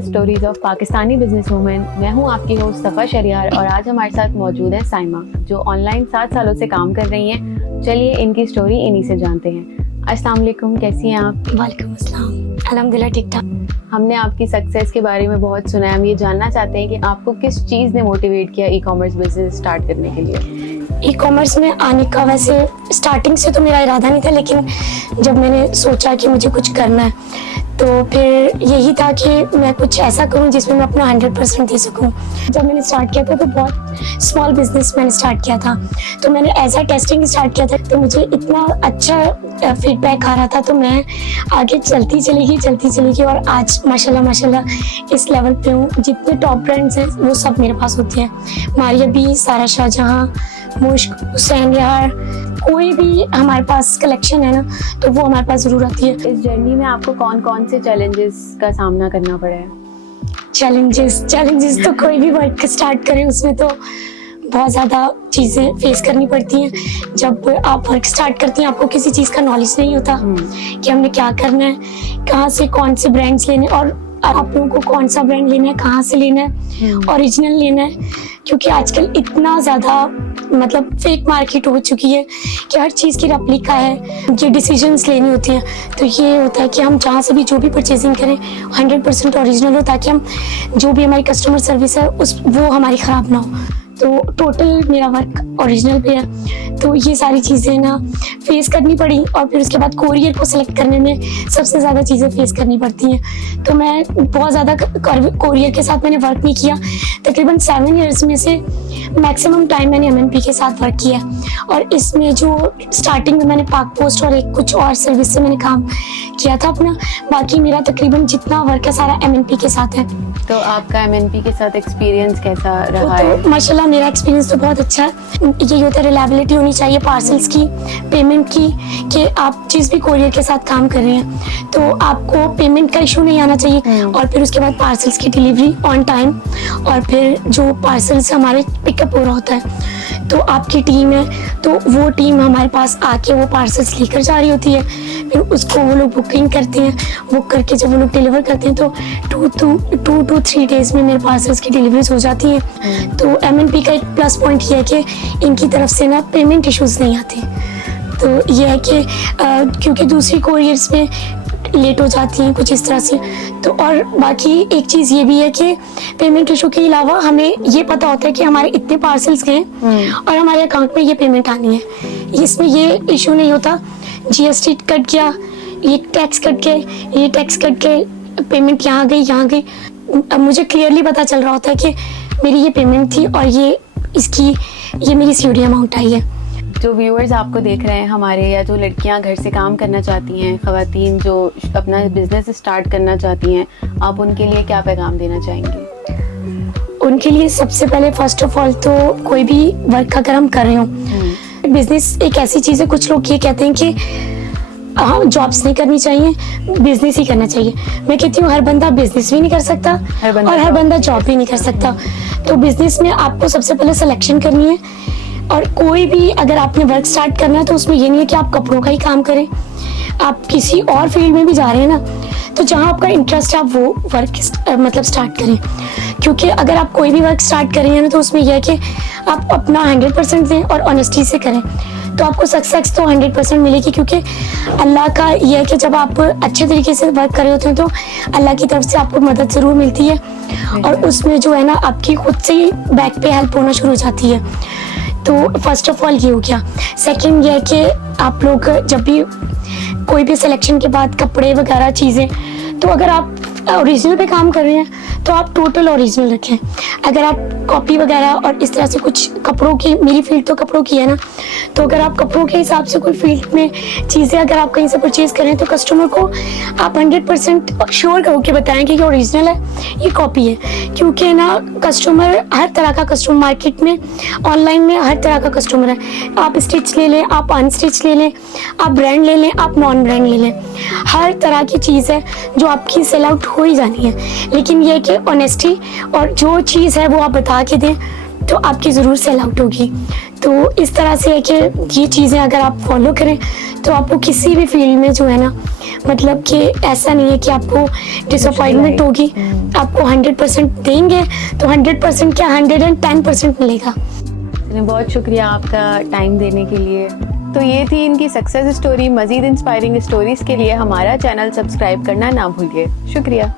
Success stories of Pakistani business women. मैं हूं आपकी होस्ट सफ़ा शरियार और आज हमारे साथ मौजूद है साइमा, जो ऑनलाइन 7 सालों से काम कर रही हैं। चलिए इनकी स्टोरी इन्हीं से जानते हैं। अस्सलाम वालेकुम, कैसी हैं आप? वालेकुम अस्सलाम, अल्हम्दुलिल्लाह ठीक ठाक। हमने आपकी सक्सेस के बारे में बहुत सुना है। हम ये जानना चाहते हैं कि आपको किस चीज़ ने मोटिवेट किया ई कॉमर्स बिजनेस स्टार्ट करने के लिए? ई कॉमर्स में आने का वैसे स्टार्टिंग से तो मेरा इरादा नहीं था, लेकिन जब मैंने सोचा कि मुझे कुछ करना है तो फिर यही था कि मैं कुछ ऐसा करूं जिसमें मैं अपना 100% दे सकूं। जब मैंने स्टार्ट किया था तो बहुत स्मॉल बिजनेस मैंने स्टार्ट किया था, तो मैंने एज अ टेस्टिंग स्टार्ट किया था, तो मुझे इतना अच्छा फीडबैक आ रहा था तो मैं आगे चलती चली गई और आज माशाल्लाह इस लेवल पे हूँ। जितने टॉप ब्रांड्स हैं वो सब मेरे पास होते हैं। मारिया बी, सारा शाहजहाँ, मुश्क, हुसैन यार, कोई भी हमारे पास कलेक्शन है ना तो वो हमारे पास जरूर आती है। इस जर्नी में आपको कौन कौन से चैलेंजेस का सामना करना पड़ा है? चैलेंजेस तो कोई भी वर्क स्टार्ट करें उसमें तो बहुत ज़्यादा चीज़ें फेस करनी पड़ती हैं। जब आप वर्क स्टार्ट करती हैं आपको किसी चीज़ का नॉलेज नहीं होता कि हमने क्या करना है, कहाँ से कौन से ब्रांड्स लेने, और आप लोगों को कौन सा ब्रांड लेना है, कहाँ से लेना है, ओरिजिनल लेना है, क्योंकि आजकल इतना ज़्यादा मतलब फेक मार्केट हो चुकी है कि हर चीज़ की रेप्लिका है। ये डिसीजंस लेनी होती हैं, तो ये होता है कि हम जहाँ से भी जो भी परचेजिंग करें 100% ओरिजिनल हो, ताकि हम जो भी हमारी कस्टमर सर्विस है वो हमारी ख़राब ना हो। तो टोटल मेरा वर्क ओरिजिनल पे है, तो ये सारी चीज़ें ना फेस करनी पड़ी। और फिर उसके बाद कोरियर को सिलेक्ट करने में सबसे ज़्यादा चीज़ें फेस करनी पड़ती हैं। तो मैं बहुत ज़्यादा कोरियर के साथ मैंने वर्क नहीं किया। तकरीबन 7 ईयर्स में से मैक्सिमम टाइम मैंने MNP के साथ वर्क किया, और इसमें जो स्टार्टिंग में मैंने पाक पोस्ट और एक कुछ और सर्विस से मैंने काम किया था अपना। बाकी मेरा तकरीबन जितना वर्क है सारा MNP के साथ है। तो आपका MNP के साथ एक्सपीरियंस कैसा रहा है? तो माशाल्लाह मेरा एक्सपीरियंस तो बहुत अच्छा है। यही होता है, रिलायबिलिटी होनी चाहिए पार्सल्स की, पेमेंट की, कि आप जिस भी कोरियर के साथ काम कर रहे हैं तो आपको पेमेंट का इशू नहीं आना चाहिए। और फिर उसके बाद पार्सल्स की डिलीवरी ऑन टाइम, और फिर जो पार्सल्स हमारे पिकअप हो रहा होता है तो आपकी टीम है, तो वो टीम हमारे पास आके वो पार्सल्स लेकर जा रही होती है। फिर उसको वो लोग बुकिंग करते हैं, बुक करके जब वो लोग डिलीवर करते हैं तो 2 to 3 डेज में मेरे पार्सल्स की डिलीवरीज हो जाती हैं। तो MNP का एक प्लस पॉइंट ये है कि इनकी तरफ से ना पेमेंट इश्यूज नहीं आते। तो ये है कि क्योंकि दूसरी कोरियर्स में लेट हो जाती हैं कुछ इस तरह से। तो और बाकी एक चीज़ ये भी है कि पेमेंट इशू के अलावा हमें ये पता होता है कि हमारे इतने पार्सल्स गए और हमारे अकाउंट में ये पेमेंट आनी है। इसमें ये इशू नहीं होता GST कट किया, ये टैक्स कट के पेमेंट यहाँ गई। अब मुझे क्लियरली पता चल रहा होता है कि मेरी ये पेमेंट थी और ये मेरी COD अमाउंट आई है। जो व्यूअर्स आपको देख रहे हैं हमारे, या जो लड़कियां घर से काम करना चाहती हैं, ख़वातीन जो अपना बिजनेस स्टार्ट करना चाहती हैं, आप उनके लिए क्या पैगाम देना चाहेंगे? उनके लिए सबसे पहले फर्स्ट ऑफ ऑल तो कोई भी वर्क अगर हम कर रहे हो, बिजनेस एक ऐसी चीज़ है, कुछ लोग ये कहते हैं कि हाँ जॉब्स नहीं करनी चाहिए, बिजनेस ही करना चाहिए। मैं कहती हूँ हर बंदा बिजनेस भी नहीं कर सकता और हर बंदा जॉब भी नहीं कर सकता। तो बिजनेस में आपको सबसे पहले सिलेक्शन करनी है, और कोई भी अगर आपने वर्क स्टार्ट करना है तो उसमें ये नहीं है कि आप कपड़ों का ही काम करें। आप किसी और फील्ड में भी जा रहे हैं ना, तो जहाँ आपका इंटरेस्ट है आप वो वर्क मतलब स्टार्ट करें। क्योंकि अगर आप कोई भी वर्क स्टार्ट कर रहे हैं ना तो उसमें यह है कि आप अपना 100% दें और ऑनेस्टी से करें, तो आपको सक्सेस तो 100% मिलेगी। क्योंकि अल्लाह का ये है कि जब आप अच्छे तरीके से वर्क कर रहे होते हैं तो अल्लाह की तरफ से आपको मदद ज़रूर मिलती है, और उसमें जो है ना आपकी खुद से ही बैक पे हेल्प होना शुरू हो जाती है। तो फर्स्ट ऑफ ऑल ये हो गया। सेकंड ये है कि आप लोग जब भी कोई भी सिलेक्शन के बाद कपड़े वगैरह चीज़ें, तो अगर आप ओरिजिनल पे काम कर रहे हैं तो आप टोटल ओरिजिनल रखें। अगर आप कॉपी वगैरह और इस तरह से कुछ कपड़ों की, मेरी फील्ड तो कपड़ों की है ना, तो अगर आप कपड़ों के हिसाब से कोई फील्ड में चीज़ें अगर आप कहीं से परचेज करें तो कस्टमर को आप 100% श्योर होकर बताएं कि ये ओरिजिनल है, ये कॉपी है। क्योंकि ना कस्टमर, हर तरह का कस्टमर मार्केट में, ऑनलाइन में हर तरह का कस्टमर है। आप स्टिच ले लें, आप अनस्टिच ले लें, आप ब्रांड ले लें, आप नॉन ब्रांड ले लें, हर तरह की चीज़ है जो आपकी सेल आउट हो ही जानी है। लेकिन ये कि ऑनेस्टी और जो चीज़ है वो आप बता के दें तो आपकी ज़रूर सेल आउट होगी। तो इस तरह से है कि ये चीज़ें अगर आप फॉलो करें तो आपको किसी भी फील्ड में जो है ना मतलब कि ऐसा नहीं है कि आपको डिसअपॉइंटमेंट होगी, आपको 100% देंगे तो 100% क्या 110% मिलेगा। चलिए, बहुत शुक्रिया आपका टाइम देने के लिए। तो ये थी इनकी सक्सेस स्टोरी। मजीद इंस्पायरिंग स्टोरीज के लिए हमारा चैनल सब्सक्राइब करना ना भूलिए। शुक्रिया।